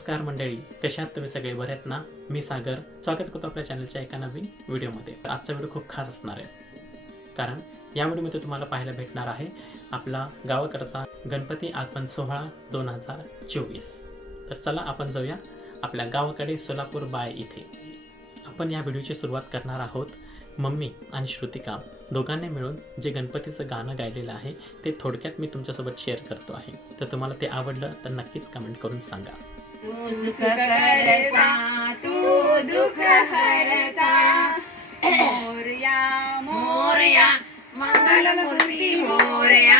नमस्कार मंडळी कशा आहात तुम्ही सगळे? बरे आहेत ना? मी सागर. स्वागत करतो आपल्या चॅनलच्या एका नवीन व्हिडिओमध्ये आजचा व्हिडिओ खूप खास असणार आहे. कारण या व्हिडिओमध्ये तुम्हाला पाहायला भेटणार आहे आपला गावाकडचा गणपती आगमन सोहळा दोन हजार चोवीस. तर चला आपण जाऊया आपल्या गावाकडे सोलापूर बाय इथे. आपण या व्हिडिओची सुरुवात करणार आहोत मम्मी आणि श्रुतिका दोघांनी मिळून जे गणपतीचं गाणं गायलेलं आहे ते थोडक्यात मी तुमच्यासोबत शेअर करतो आहे. तर तुम्हाला ते आवडलं तर नक्कीच कमेंट करून सांगा. तू सुख करता तू दुःख हरता. मोरया मोरया मंगलमूर्ती मोरया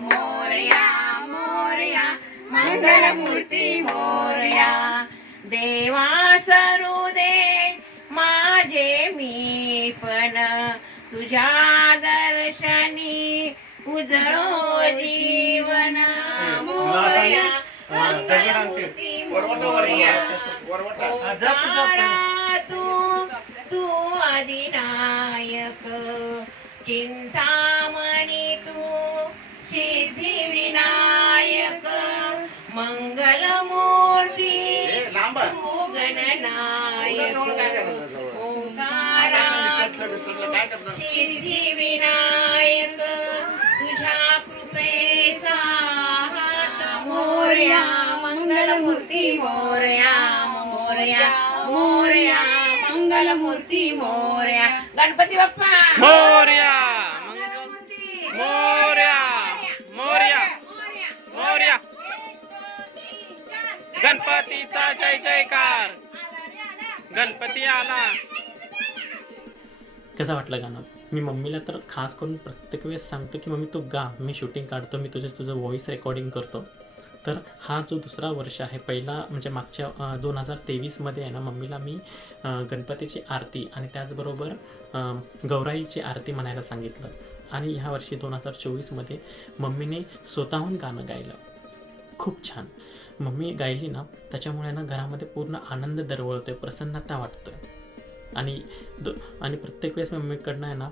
मोरया मोरया मंगलमूर्ती मोरया. देवा सरू दे माझे मी पण. तुझ्या दर्शनी उजळो जीवन. मोरया मंगलमूर्ती तू तू अधिनायक. चिंतामणी तू सिद्धी विनायक मंगलमूर्ती तू गणनायक. सिद्धी विनायक तुझ्या कृपेचा हात मोरया. मंगलमूर्ती मोरया मोरया मोरया मंगलमूर्ती मोरया. गणपती बाप्पा! मोरया! मंगलमूर्ती! मोरया! मोरया! मोरया! गणपतीचा जय जयकार! गणपती आला! कसं वाटलं गाणं? मी मम्मीला तर खास करून प्रत्येक वेळेस सांगतो की मम्मी तू गा मी शूटिंग काढतो मी तुझे तुझं व्हॉइस रेकॉर्डिंग करतो. तर हा जो दुसरा वर्ष आहे पहिला म्हणजे मागच्या दोन हजार तेवीसमध्ये आहे ना मम्मीला मी गणपतीची आरती आणि त्याचबरोबर गौराईची आरती म्हणायला सांगितलं. आणि ह्या वर्षी दोन हजार चोवीसमध्ये मम्मीने स्वतःहून गाणं गायलं. खूप छान. मम्मी गायली ना त्याच्यामुळे ना घरामध्ये पूर्ण आनंद दरवळतोय प्रसन्नता वाटतोय. आणि द आणि प्रत्येक वेळेस मी मम्मीकडनं आहे ना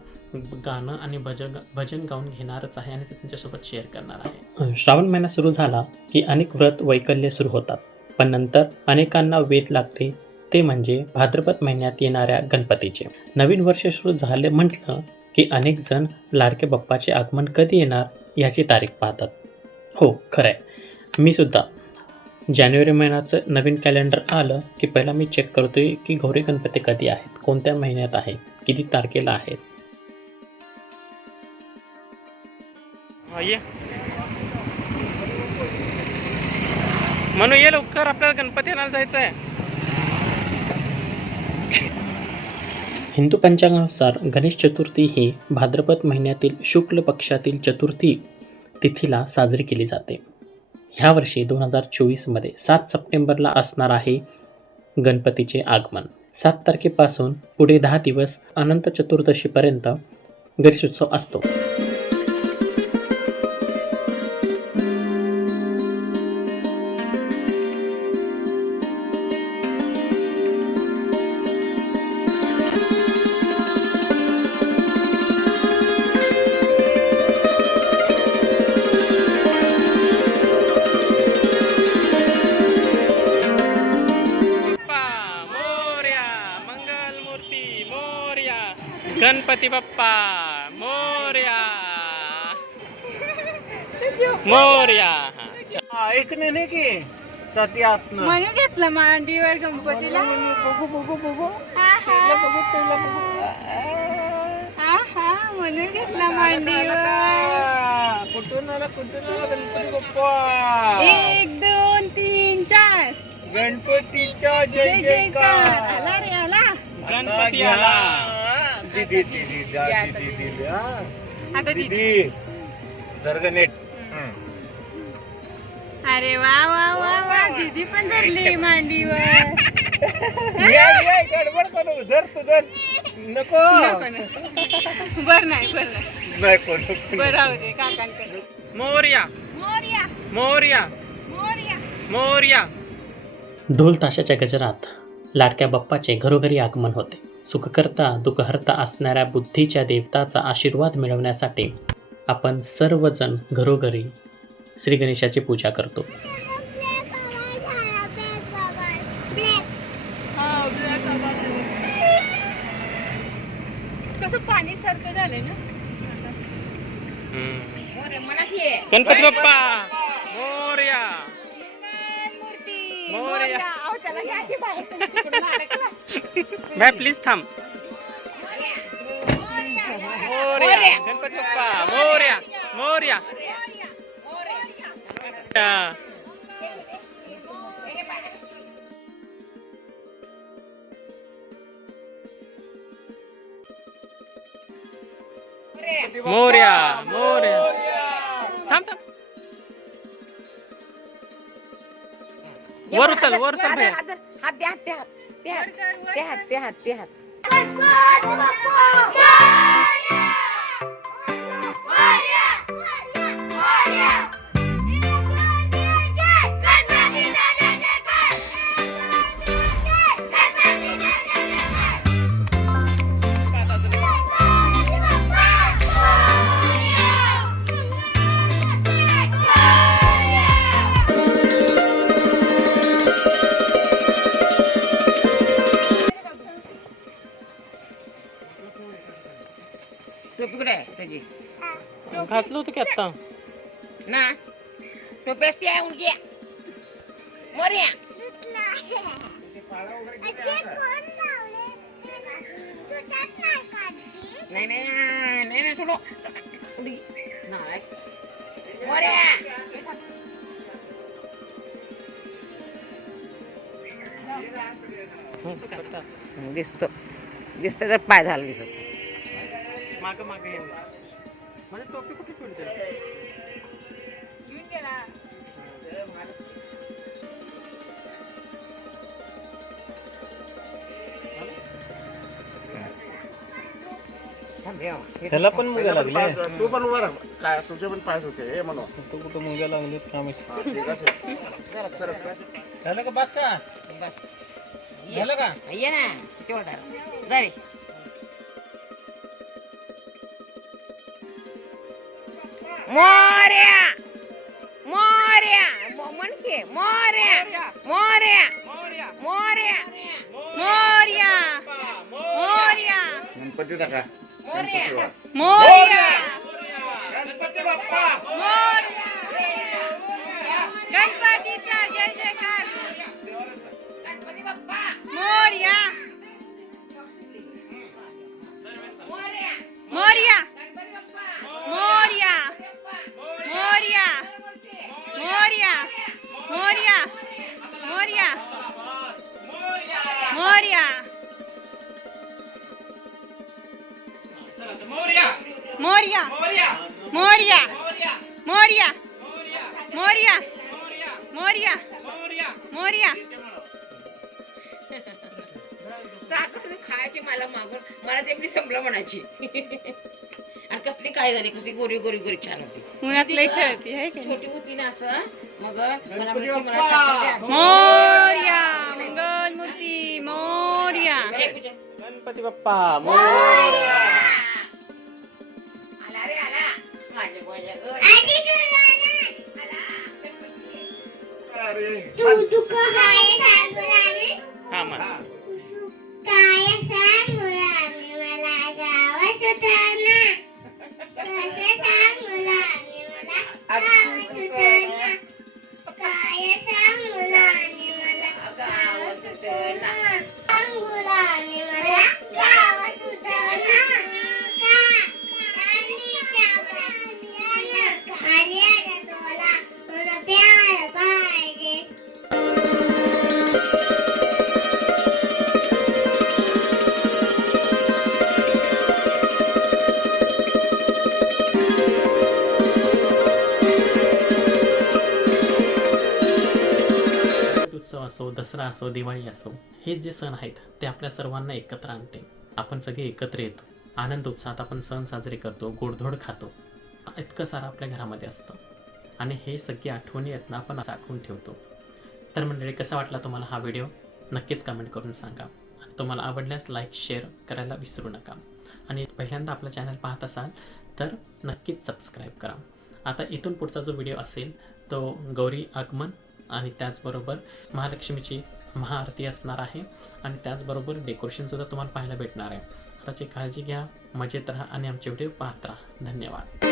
गाणं आणि भजन भजन गाऊन घेणारच आहे आणि ते तुमच्यासोबत शेअर करणार आहे. श्रावण महिना सुरू झाला की अनेक व्रत वैकल्य सुरू होतात. पण नंतर अनेकांना वेध लागते. ते म्हणजे भाद्रपद महिन्यात येणाऱ्या गणपतीचे. नवीन वर्ष सुरू झाले म्हटलं की अनेक जण लाडके बाप्पाचे आगमन कधी येणार याची तारीख पाहतात. हो खरं आहे मी सुद्धा जानेवारी महिन्याचं नवीन कॅलेंडर आलं की पहिला मी चेक करतोय की गौरी गणपती कधी आहेत कोणत्या महिन्यात आहेत किती तारखेला आहेत. म्हणून ये. लवकर आपल्याला गणपती आणायला जायचं आहे हिंदू पंचांगानुसार गणेश चतुर्थी ही भाद्रपद महिन्यातील शुक्ल पक्षातील चतुर्थी तिथीला साजरी केली जाते. ह्या वर्षी दोन हजार चोवीसमध्ये सात सप्टेंबरला असणार आहे गणपतीचे आगमन. सात तारखेपासून पुढे दहा दिवस अनंत चतुर्दशीपर्यंत गणेशोत्सव असतो. गणपती बाप्पा मोर्या मोर्या ऐकणे नाही की. सत्यातनं म्हणून घेतलं मांडीवर गणपतीला. बघू बघू बघू. हा, चैला बघू चैला बघू. हा, हा, म्हणून घेतला मांडीवर. कुठून आला कुठून आला गणपती बाप्पा? एक दोन तीन चार. गणपतीच्या जय जय जयकार. जयकार. आला रे आला. गणपती आला. दीदी दीदी जा, या दीदी दीदी हा. आता दिदी दीदी दर्गनेट अरे वा वा वा वा दीदी पण धरली मांडीवर. गडबड करू. धर तू धर. नको. बर नाही बर नाही. नको नको. बर राहू दे काकांकडे. मोर्या. मोरया. मोर्या. मोरया. मोर्या. ढोल ताशाच्या गजरात लाडक्या बाप्पाचे घरोघरी आगमन होते. सुखकर्ता दुःखहर्ता असणाऱ्या बुद्धीच्या देवताचा आशीर्वाद मिळवण्यासाठी आपण सर्वजण घरोघरी श्री गणेशाची पूजा करतो. हा, गणपती बाप्पा! मोर्या! मूर्ती मोरया. मैं प्लीज थांब. मोर्या मोरिया. मोर्या मोर्या. मोर्या. मोर्या वर उचल वर उचल हात द्या हात द्या. ते हात ते हात ते हात ते हात टोपी कुठे आहे त्याची. घातलं होतं की आता ना. टोपी असते आहे उनकी मोर्या नाही नाही नाही नाही सोडो. उडी. नाही. मोरया दिसतो. दिसतं तर पाय झाला दिसत. माग माग म्हणजे टोपी कुठे. हे त्याला पण मुंग्या लागले तू पण वर काय तुझे पण पाय होते हे म्हणून तू कुठं मुंग्या लागलेत का माहिती. हा, ठीक आहे. जरा जरा. झालं का बस का ये झालं का ये ना तेवढा जा रे मोऱ्या मोऱ्या म्हणके मोऱ्या मोऱ्या मोऱ्या मोऱ्या मोऱ्या गणपती टाका. मोऱ्या मोऱ्या मोरया मोरया मोरया मोरया मोरया साखर तुम्ही खायची मला मागून. मला तेवढी संपलं म्हणायची. आणि कसली काय झाली कसली गोरी गोरी गोरी छान होती. लय खेळती आहे का छोटी होती ना असं. मग. मोरया. मंगल मूर्ती मोरया. गणपती बाप्पा मोर्या. আমার दसरा असो दिवाळी असो हे जे सण आहेत ते आपल्या सर्वांना एकत्र आणते. आपण सगळे एकत्र येतो. आनंद उत्साहात आपण सण साजरे करतो गोडधोड खातो. इतकं सारं आपल्या घरामध्ये असतं. आणि हे सगळी आठवणी आहेत ना आपण साठवून ठेवतो. तर मंडळी कसा वाटला तुम्हाला हा व्हिडिओ? नक्कीच कमेंट करून सांगा. आणि तुम्हाला आवडल्यास लाईक शेअर करायला विसरू नका. आणि पहिल्यांदा आपला चॅनल पाहत असाल तर नक्कीच सबस्क्राईब करा. आता इथून पुढचा जो व्हिडिओ असेल तो गौरी आगमन आणि त्याचबरोबर महालक्ष्मीची महाआरती असणार आहे आणि त्याचबरोबर डेकोरेशनसुद्धा तुम्हाला पाहायला भेटणार आहे. आताची काळजी घ्या मजेत राहा आणि आमचे व्हिडिओ पाहत राहा. धन्यवाद.